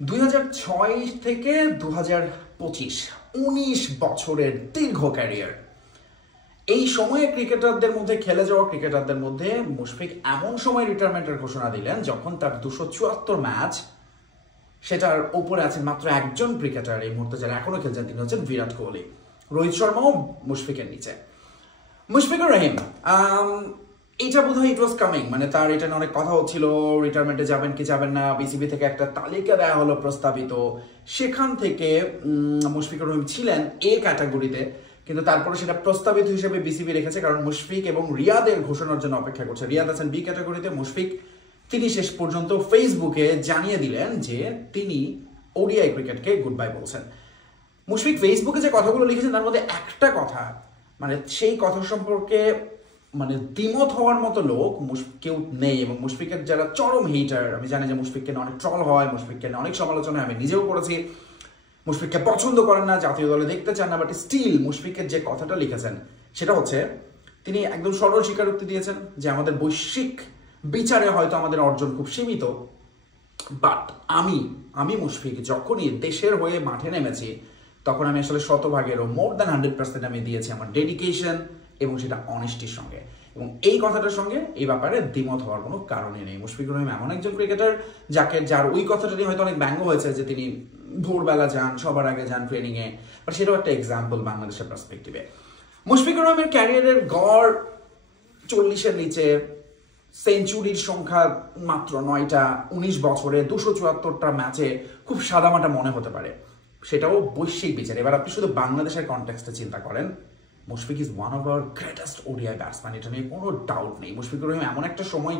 2006 থেকে 2025 19 বছরের দীর্ঘ ক্যারিয়ার। এই সময়ে ক্রিকেটারদের মধ্যে খেলে যাওয়া ক্রিকেটারদের মধ্যে মুশফিক এমন সময় রিটায়ারমেন্টের ঘোষণা দিলেন যখন তার 274 ম্যাচ, সেটার উপরে আছেন মাত্র একজন ক্রিকেটার এই মুহূর্তে যারা এখনো খেলছেন, তিনি হচ্ছেন বিরাট কোহলি। রোহিত শর্মাও মুশফিকের নিচে। মুশফিকুর রহিম এটা বোধহয় ইট ওয়াজ কামিং, মানে তার এটা অনেক কথা হচ্ছিল রিটায়ারমেন্টে যাবেন কি যাবেন না, বিসিবি থেকে একটা তালিকা দেওয়া হলো প্রস্তাবিত, সেখান থেকে মুশফিকুর রহিম ছিলেন এ ক্যাটাগরিতে, কিন্তু তারপরে সেটা প্রস্তাবিত হিসেবে বিসিবি রেখেছে কারণ মুশফিক এবং রিয়াদের ঘোষণার জন্য অপেক্ষা করছে। রিয়াদ আছেন বি ক্যাটাগরিতে, মুশফিক তিনি শেষ পর্যন্ত ফেসবুকে জানিয়ে দিলেন যে তিনি ওডিআই ক্রিকেটকে গুড বাই বলছেন। মুশফিক ফেসবুকে যে কথাগুলো লিখেছেন তার মধ্যে একটা কথা, মানে সেই কথা সম্পর্কে মানে দ্বিমত হওয়ার মতো লোক কেউ নেই, এবং মুশফিকের যারা চরম হেটার, আমি জানি যে মুশফিককে অনেক ট্রল হয়, মুশফিককে অনেক সমালোচনা আমি নিজেও করেছি, মুশফিককে পছন্দ করেন না, জাতীয় দলে দেখতে চান না, বাট স্টিল মুশফিকের যে কথাটা লিখেছেন সেটা হচ্ছে তিনি একদম সরল স্বীকারোক্তি দিয়েছেন যে আমাদের বৈশ্বিক বিচারে হয়তো আমাদের অর্জন খুব সীমিত, বাট আমি মুশফিক যখনই দেশের হয়ে মাঠে নেমেছি তখন আমি আসলে শতভাগেরও মোর দ্যান 100% আমি দিয়েছি আমার ডেডিকেশন এবং সেটা অনেস্টির সঙ্গে, এবং এই কথাটার সঙ্গে এই ব্যাপারে দ্বিমত হওয়ার কোনো কারণই নেই। মুশফিকুর রহিম এমন একজন ক্রিকেটার যার ওই কথাটা নিয়ে হয়তো অনেক ব্যঙ্গ হয়েছে যে তিনি ভোরবেলা যান, সবার আগে যান ট্রেনিংয়ে, বাট সেটাও একটা এক্সাম্পল বাংলাদেশের পার্সপেক্টিভে। মুশফিকুর রহিমের ক্যারিয়ারের গড় 40-এর নিচে, সেঞ্চুরির সংখ্যা মাত্র 9টা, 19 বছরে 274টা ম্যাচে খুব সাদামাটা মনে হতে পারে, সেটাও বৈশ্বিক বিচারে। এবার আপনি শুধু বাংলাদেশের কনটেক্সটে চিন্তা করেন, Mushfiq is one of our greatest ODI batsman, এটা নিয়ে কোনো ডাউট নেই। মুশফিকুর রহিম এমন একটা সময়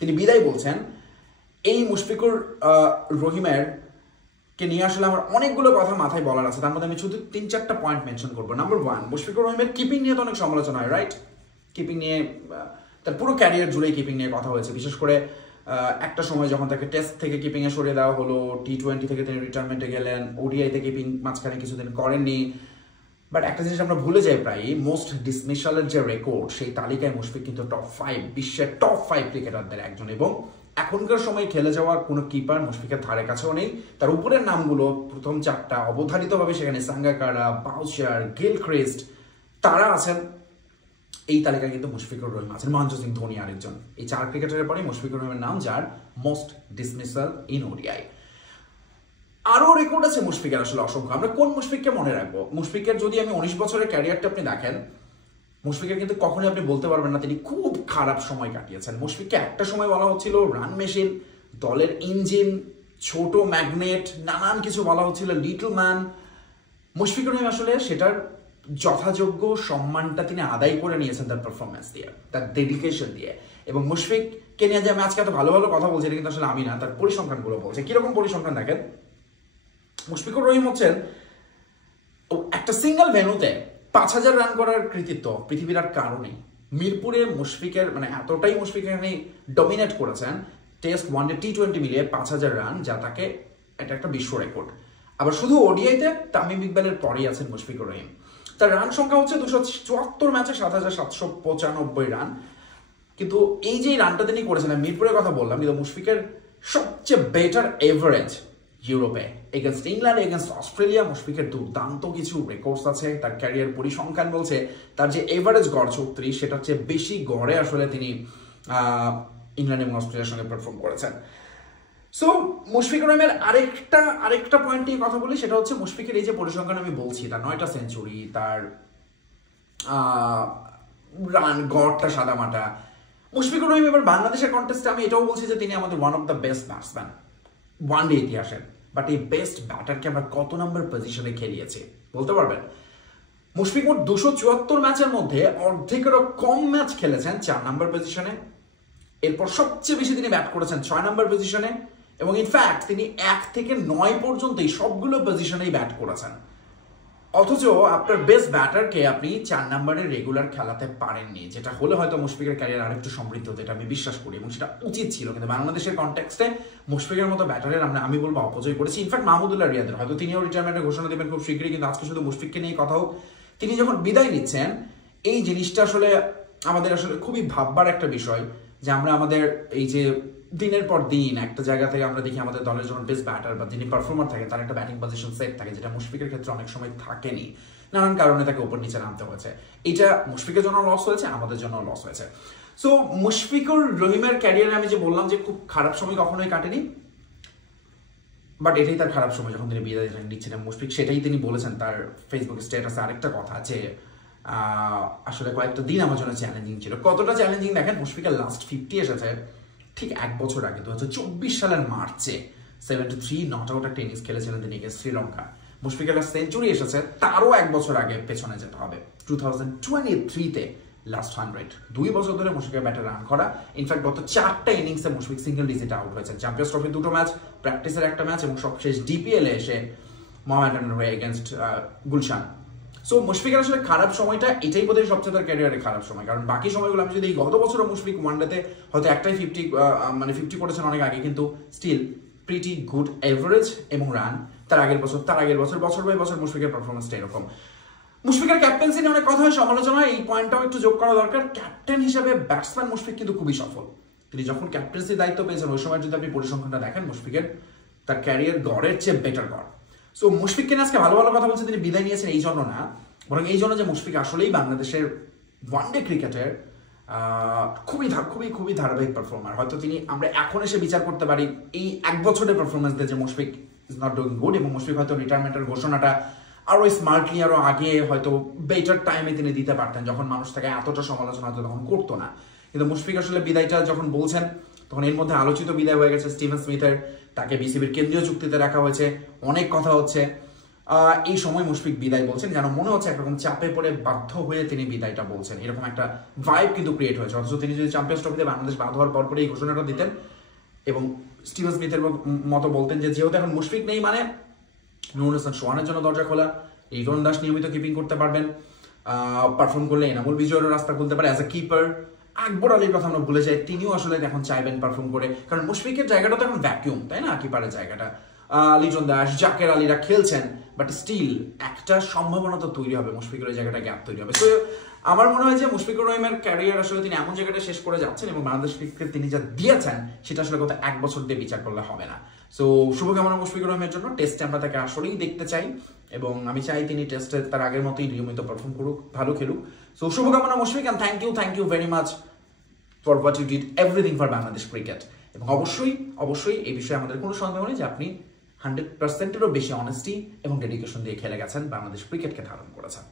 তিনি বিদায় বলছেন, এই মুশফিকুর রহিমের কে নিয়ে আসলে আমার অনেকগুলো কথা মাথায় বলার আছে, তার মধ্যে আমি শুধু 3-4টা পয়েন্ট মেনশন করবো। নাম্বার 1, মুশফিকুর রহিমের কিপিং নিয়ে তো অনেক সমালোচনা হয়, রাইট? কিপিং নিয়ে তার পুরো ক্যারিয়ার জুড়েই কিপিং নিয়ে কথা হয়েছে, বিশেষ করে একটা সময় যখন তাকে টেস্ট থেকে কিপিংয়ে সরিয়ে দেওয়া হলো, T20 থেকে তিনি রিটায়ারমেন্টে গেলেন, ওডিআইতে কিপিং মাঝখানে কিছুদিন করেননি, বাট একটা জিনিস আমরা ভুলে যাই প্রায়, মোস্ট ডিসমিসালের যে রেকর্ড সেই তালিকায় মুশফিক কিন্তু টপ 5, বিশ্বের টপ 5 ক্রিকেটারদের একজন, এবং এখনকার সময় খেলে যাওয়া কোনো কিপার মুশফিকের ধারে কাছেও নেই। তার উপরের নামগুলো প্রথম 4টা অবধারিতভাবে সেখানে সাঙ্গাকারা, বাউচার, গিলক্রিস্ট তারা আছেন, এই তালিকায় কিন্তু মুশফিকুর রহিম আছেন, মহেন্দ্র সিং ধোনি আরেকজন। এই 4 ক্রিকেটারের পরে মুশফিকুর রহিমের নাম, যার মোস্ট ডিসমিসাল ইন ওডিআই। আরো রেকর্ড আছে মুশফিকের আসলে অসংখ্য। আমরা কোন মুশফিককে মনে রাখবো? মুশফিকের যদি আমি 19 বছরের ক্যারিয়ারটা আপনি দেখেন, মুশফিকের কিন্তু কখনোই আপনি বলতে পারবেন না তিনি খুব খারাপ সময় কাটিয়েছেন। মুশফিককে একটা সময় বলা হচ্ছিল রান মেশিন, দলের ইঞ্জিন, ছোট ম্যাগনেট, নানান কিছু বলা হচ্ছিল, লিটল ম্যান। মুশফিকুর রহিম আসলে সেটার যথাযোগ্য সম্মানটা তিনি আদায় করে নিয়েছেন তার পারফরমেন্স দিয়ে, তার ডেডিকেশন দিয়ে। এবং মুশফিককে নিয়ে যে আমি আজকে এত ভালো ভালো কথা বলছি, এটা কিন্তু আসলে আমি না, তার পরিসংখ্যানগুলো বলছে। কিরকম পরিসংখ্যান দেখেন, মুশফিকুর রহিম হচ্ছেন একটা সিঙ্গেল ভেন্যুতে 5000 রান করার কৃতিত্ব পৃথিবীর আর কারো নেই। মিরপুরে মুশফিকের মানে এতটাই মুশফিকের ডমিনেট করেছেন, টেস্ট, ওয়ানডে, T20 মিলিয়ে 5000 রান, যা তাকে এটা একটা বিশ্ব রেকর্ড। আবার শুধু ওডিআইতে তামিম ইকবালের পরেই আছেন মুশফিকুর রহিম। তার রান সংখ্যা হচ্ছে 274 ম্যাচে 7795 রান, কিন্তু এই যে রানটা তিনি করেছেন, মিরপুরের কথা বললাম, কিন্তু মুশফিকের সবচেয়ে বেটার এভারেজ ইউরোপে এগেনস্ট ইংল্যান্ড, এগেনস্ট অস্ট্রেলিয়া মুশফিকের দুর্দান্ত কিছু রেকর্ডস আছে। তার ক্যারিয়ার পরিসংখ্যান বলছে তার যে এভারেজ গড় 36, সেটার চেয়ে বেশি গড়ে আসলে তিনি ইংল্যান্ড এবং অস্ট্রেলিয়ার সঙ্গে পারফর্ম করেছেন। সো মুশফিকুর রহিমের আরেকটা পয়েন্ট নিয়ে কথা বলি, সেটা হচ্ছে মুশফিকের এই যে পরিসংখ্যান আমি বলছি, তার 9টা সেঞ্চুরি, তার রান গড়টা সাদামাটা। মুশফিকুর রহিম এবার বাংলাদেশের কন্টেস্টে আমি এটাও বলছি যে তিনি আমাদের one of the best batsman one day ইতিহাসের, বাট এই বেস্ট ব্যাটারকে আমরা কত নম্বর পজিশনে খেলিয়েছি বলতে পারবেন? মুশফিক মোট 274 ম্যাচের মধ্যে অর্ধেকেরও কম ম্যাচ খেলেছেন 4 নম্বর পজিশনে, এরপর সবচেয়ে বেশি তিনি ব্যাট করেছেন 6 নম্বর পজিশনে, এবং ইনফ্যাক্ট তিনি 1 থেকে 9 পর্যন্তই সবগুলো পজিশনেই ব্যাট করেছেন। অথচ আপনার বেস্ট ব্যাটারকে আপনি 4 নম্বরে রেগুলার খেলাতে পারেননি, যেটা হলে হয়তো মুশফিকের ক্যারিয়ার আরেকটু সমৃদ্ধ হতো, এটা আমি বিশ্বাস করি, এবং সেটা উচিত ছিল। কিন্তু বাংলাদেশের কনটেক্সটে মুশফিকের মতো ব্যাটারের আমি বলবো অপচয় করেছি। ইনফ্যাক্ট মাহমুদুল্লাহ রিয়াদের হয়তো তিনিও রিটায়ারমেন্টের ঘোষণা দেবেন খুব শীঘ্রই, কিন্তু আজকে শুধু মুশফিককে নিয়ে কথা হোক। তিনি যখন বিদায় নিচ্ছেন, এই জিনিসটা আসলে আমাদের আসলে খুবই ভাববার একটা বিষয়, যে আমরা আমাদের এই যে দিনের পর দিন একটা জায়গা থেকে আমরা দেখি আমাদের দলের যখন বেস্ট ব্যাটার বা যিনি পারফর্মার থাকে তার একটা ব্যাটিং পজিশন সেট থাকে, যেটা মুশফিকের ক্ষেত্রে অনেক সময় থাকেনি, নানান কারণে তাকে উপর নিচে নামতে হয়েছে। এটা মুশফিকের জন্য লস হয়েছে, আমাদের জন্য লস হয়েছে। সো মুশফিকুর রহিমের ক্যারিয়ারে আমি যে বললাম যে খুব খারাপ সময় কখনোই কাটেনি, বাট এটাই তার খারাপ সময় যখন তিনি বিদায় নিচ্ছিলেন মুশফিক। সেটাই তিনি বলেছেন তার ফেসবুক স্ট্যাটাসে। আরেকটা কথা যে আসলে কয়েকটা দিন আমার জন্য চ্যালেঞ্জিং ছিল। কতটা চ্যালেঞ্জিং দেখেন, মুশফিকের লাস্ট 50 এসেছে ঠিক 1 বছর আগে 2024 সালের মার্চে 73 নট আউট একটা ইনিংস খেলেছিলেন তিনি শ্রীলঙ্কা। মুশফিকের লাস্ট সেঞ্চুরি এসেছে তারও 1 বছর আগে পেছনে যেতে হবে, 2023-তে লাস্ট 100। 2 বছর ধরে মুশফিকের ব্যাটে রান করা। ইনফ্যাক্ট গত 4টা ইনিংসে মুশফিক সিঙ্গেল ডিজিটে আউট হয়েছে। চ্যাম্পিয়ন্স ট্রফির 2টো ম্যাচ, প্র্যাকটিসের একটা ম্যাচ এবং সবশেষ ডিপিএলে এসে মোহামেডানের হয়ে এগেনস্ট গুলশান। সো মুশফিকের আসলে খারাপ সময়টা এটাই বোধহয় সবচেয়ে তার ক্যারিয়ারের খারাপ সময়, কারণ বাকি সময়গুলো আমি যদি এই গত বছরও মুশফিক ওয়ানডেতে হয়তো একটাই 50 করেছেন অনেক আগে, কিন্তু স্টিল প্রিটি গুড এভারেজ এবং রান। তার আগের বছর বছর বাই বছর মুশফিকের পারফরমেন্সটা এরকম। মুশফিকের ক্যাপ্টেন্সি নিয়ে অনেক কথা হয়, সমালোচনা, এই পয়েন্টটাও একটু যোগ করা দরকার। ক্যাপ্টেন হিসেবে ব্যাটসম্যান মুশফিক কিন্তু খুবই সফল। তিনি যখন ক্যাপ্টেন্সির দায়িত্ব পেয়েছেন ওই সময় যদি আপনি পরিসংখ্যানটা দেখেন মুশফিকের, তার ক্যারিয়ার গড়ের চেয়ে বেটার গড়। সো মুশফিককে আজকে ভালো ভালো কথা বলছে, তিনি বিদায় নিয়েছেন এই জন্য না, বরং এই জন্য যে মুশফিক আসলেই বাংলাদেশের ওয়ানডে ক্রিকেটের খুবই ধারাবাহিক পারফর্মার। হয়তো তিনি আমরা এখন এসে বিচার করতে পারি এই 1 বছরের পারফরমেন্স দিয়ে যে Mushfiq is not doing good, এবং মুশফিক হয়তো রিটায়ারমেন্টের ঘোষণাটা আরো স্মার্টলি আরো আগে হয়তো বেটার টাইমে তিনি দিতে পারতেন, যখন মানুষ তাকে এতটা সমালোচনা হয়তো তখন করতো না। কিন্তু মুশফিক আসলে বিদায়টা যখন বলছেন তখন এর মধ্যে আলোচিত বিদায় হয়ে গেছে স্টিভেন স্মিথের, তাকে বিসিবির কেন্দ্রীয় চুক্তিতে রাখা হয়েছে, অনেক কথা হচ্ছে। এই সময় মুশফিক বিদায় বলছেন যেন মনে হচ্ছে একরকম চাপে পড়ে বাধ্য হয়ে তিনি বিদায়টা বলছেন, এরকম একটা ভাইব কিন্তু ক্রিয়েট হয়েছে। অথচ তিনি যদি চ্যাম্পিয়ন্স ট্রফিতে বাংলাদেশ বাদ হওয়ার পরপরই এই ঘোষণাটা দিতেন এবং স্টিভেন স্মিথের মতো বলতেন যে যেহেতু এখন মুশফিক নেই মানে নুরুল হাসান সোহানের জন্য দরজা খোলা, লিটন দাস নিয়মিত কিপিং করতে পারবেন, পারফর্ম করলে এনামুল বিজয়ের রাস্তা খুলতে পারে অ্যাজ এ কিপার। আকবর আলীর কথা আমরা ভুলে যাই, তিনিও আসলে এখন চাইবেন পারফর্ম করে, কারণ মুশফিকের জায়গাটা তো এখন ভ্যাকিউম, তাই না? কিপারের জায়গাটা লিটন দাস, জাকের আলীরা খেলছেন, বাট স্টিল একটা সম্ভাবনা তো তৈরি হবে, মুশফিকের ওই জায়গাটা গ্যাপ তৈরি হবে। তো আমার মনে হয় যে মুশফিকুর রহিমের ক্যারিয়ার আসলে তিনি এমন জায়গাটা শেষ করে যাচ্ছেন এবং বাংলাদেশ ক্রিকেট তিনি যা দিয়েছেন সেটা আসলে গত 1 বছর দিয়ে বিচার করলে হবে না। সো শুভকামনা মুশফিকুর রহিমের জন্য। টেস্টে আমরা তাকে আসলেই দেখতে চাই এবং আমি চাই তিনি টেস্টে তার আগের মতোই নিয়মিত পারফর্ম করুক, ভালো খেলুক। সো শুভকামনা Mushfiq, and thank you very much for what you did everything for Bangladesh cricket. এবং অবশ্যই এই বিষয়ে আমাদের কোনো সন্দেহ নেই যে আপনি 100%-এরও বেশি অনেস্টি এবং ডেডিকেশন দিয়ে খেলে গেছেন, বাংলাদেশ ক্রিকেটকে ধারণ করেছেন।